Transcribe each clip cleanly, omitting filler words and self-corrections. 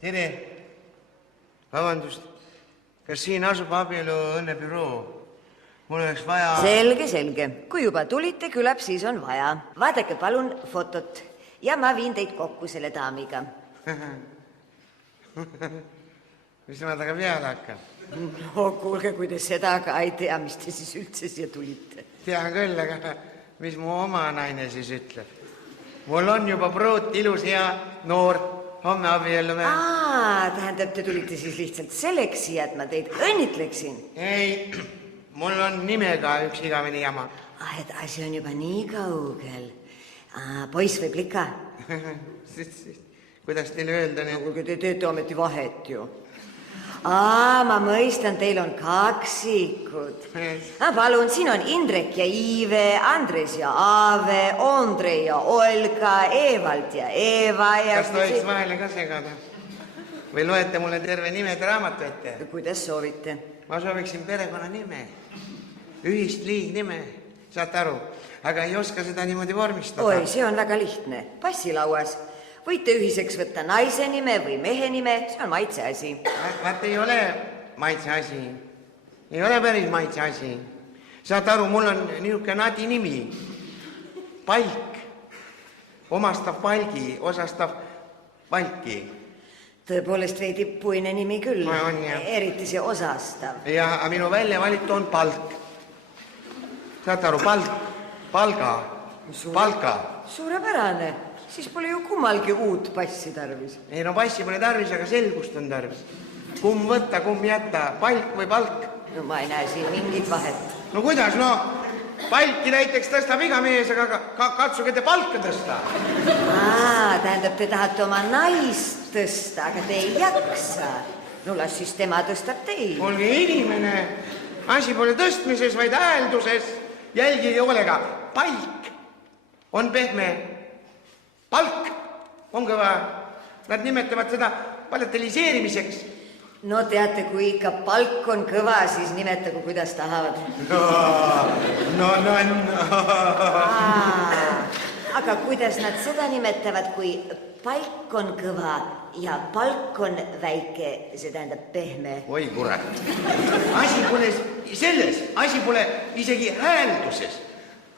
Tere, vabandust, kas siin asub abielu õnnebüroo? Mul oleks vaja... Selge. Kui juba tulite, külab siis on vaja. Vaadake palun fotot ja ma viin teid kokku selle daamiga. Mis ma taga peale hakkab? No kuulge, kui te seda ka ei tea, mis te siis üldse siia tulite. Tean küll, aga mis mu oma naine siis ütleb? Mul on juba pruut, ilus, hea, noor, homme abiellume. Tähendab, te tulite siis lihtsalt selleks siia, et ma teid õnnitleksin? Ei, mul on nimega üks igavene jama. Et asi on juba nii kaugel. Poiss või plika? Kuidas teile öelda? Kuulge, te teete ometi vahet ju. Ma mõistan, teil on kaksikud. Palun, siin on Indrek ja Iive, Andres ja Aave, Ondrei ja Olga, Evald ja Eva ja... Kas tohiks vahele ka segada? Või loete mulle terve nimede raamatu ette? Kuidas soovite? Ma sooviksin perekonna nime, ühist liignime, saate aru, aga ei oska seda niimoodi vormistada. Oi, see on väga lihtne, passilauas. Võite ühiseks võtta naise nime või mehe nime, see on maitse asi. Vaat ei ole maitse asi, ei ole päris maitse asi. Saate aru, mul on niisugune nadi nimi, Palk, omastav palgi, osastav palki. Tõepoolest veidi puine nimi küll, eriti see osastav. Ja minu välja valitu on Palk. Saate aru, palga. Suurepärane, siis pole ju kummalgi uut passi tarvis. Ei no passi pole tarvis, aga selgust on tarvis. Kumb võtta, kumb jätta, Palk või Palk? No ma ei näe siin mingit vahet. No kuidas, no palki näiteks tõstab iga mees, aga katsuge te palka tõsta. Tähendab, te tahate oma naist tõsta, aga te ei jaksa. No las siis tema tõstab teid. Olge inimene, asi pole tõstmises, vaid häälduses. Jälgige hoolega, palk on pehme. Palk on kõva. Nad nimetavad seda palataliseerimiseks. No teate, kui ikka palk on kõva, siis nimetagu, kuidas tahavad. No. Aga kuidas nad seda nimetavad, kui palk on kõva ja palk on väike, see tähendab pehme? Oi kurat. Asi pole selles, asi pole isegi häälduses.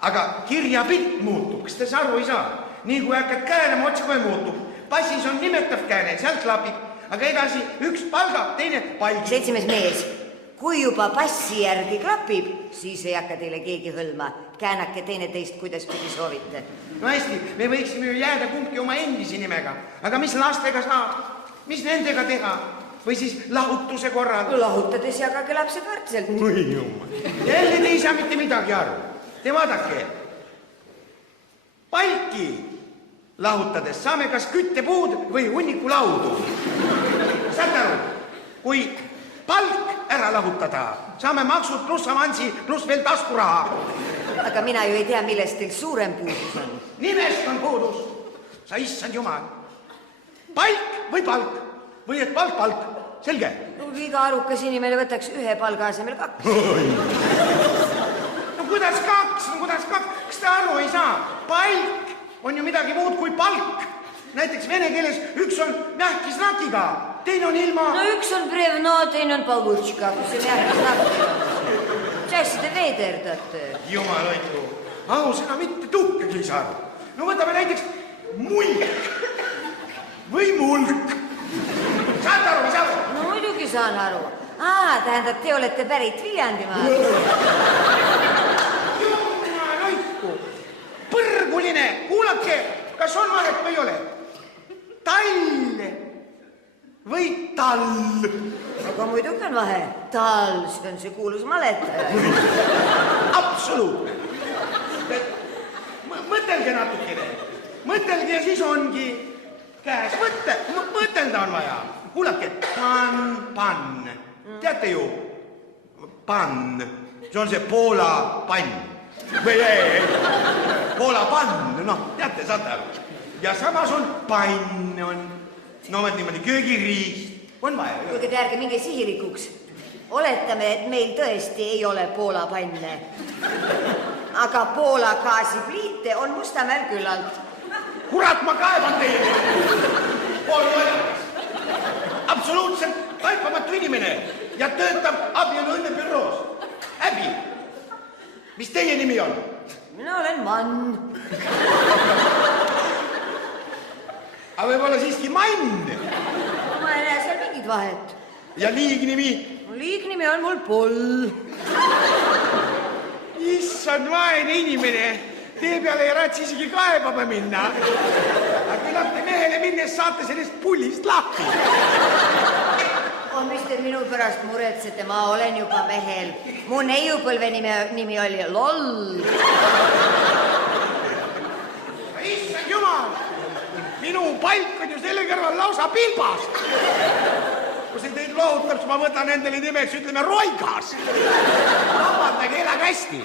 Aga kirjapilt muutub, kas te aru ei saa? Nii kui hakkad käänema, otsa kohe muutub. Passis on nimetav kääne, sealt klapib. Aga edasi üks palga, teine palgi. Seltsimees mees, kui juba passi järgi klapib, siis ei hakka teile keegi hõlma. Käänake teine teist, kuidas pidi soovite. No hästi, me võiksime ju jääda kumbki oma endisi nimega. Aga mis lastega saab? Mis nendega teha? Või siis lahutuse korral? Lahutades jagage lapsed võrdselt. Või jumal. Jälle te ei saa mitte midagi aru. Te vaadake, palki lahutades saame kas küttepuud või hunniku laudu. Saate aru, kui palk ära lahutada, saame maksud pluss avansi pluss veel taskuraha. Aga mina ju ei tea, millest teil suurem puudus on. Nimest on puudus. Sa issand jumal. Palk või palk? Või et palk, selge? Iga arukas inimene võtaks ühe palga asemel 2. No kuidas 2? Kas te aru ei saa? Palk on ju midagi muud kui palk. Näiteks vene keeles üks on mähkisnakiga, teine on ilma... No üks on brevno, teine on palučka, kus see mähkisnakiga. Mis asja te veederdate? Jumal hoidku. Ausõna mitte tuhkagi ei saa aru. No võtame näiteks mulk või mulk. Saate aru, ei saa? No muidugi saan aru. Tähendab, te olete pärit Viljandimaal. Jumal hoidku. Põrguline, kuulake, kas on vahet või ei ole? Tall või tall? Aga muidugi on vahe. Tall, see on see kuulus maletaja. Absoluutne. Mõtelge natukene. Mõtelge ja siis ongi käes. Mõtelda on vaja. Kuulake, pann. Teate ju, pann. See on see Poola pann. Või ei, Poola pann, teate, saate aru. Ja samas on pann, on niimoodi köögiriist, on vaja. Kuulge, te ärge minge sihirikuks. Oletame, et meil tõesti ei ole Poola panne. Aga Poola gaasipliite on Mustamäel küllalt. Kurat, ma kaevan teile. Pool olemas. absoluutselt taipamatu inimene ja töötab abielu õnnebüroos. Häbi, mis teie nimi on? Mina olen Mann. Aga võib-olla siiski Mann. Ma ei näe seal mingit vahet. Ja liignimi? Liignimi on mul Poll. Issand vaene inimene. Tee peale ei raatsi isegi kaebama minna. Aga küllap te mehele minnes saate sellest pullist lahti. Mis te minu pärast muretsete, ma olen juba mehel. Mu neiupõlve nimi oli Loll. Issand jumal, minu palk on ju selle kõrval lausa pilbas. Kui see teid lohutab, siis ma võtan endale nimeks, ütleme, Roigas. Vabandage, elage hästi.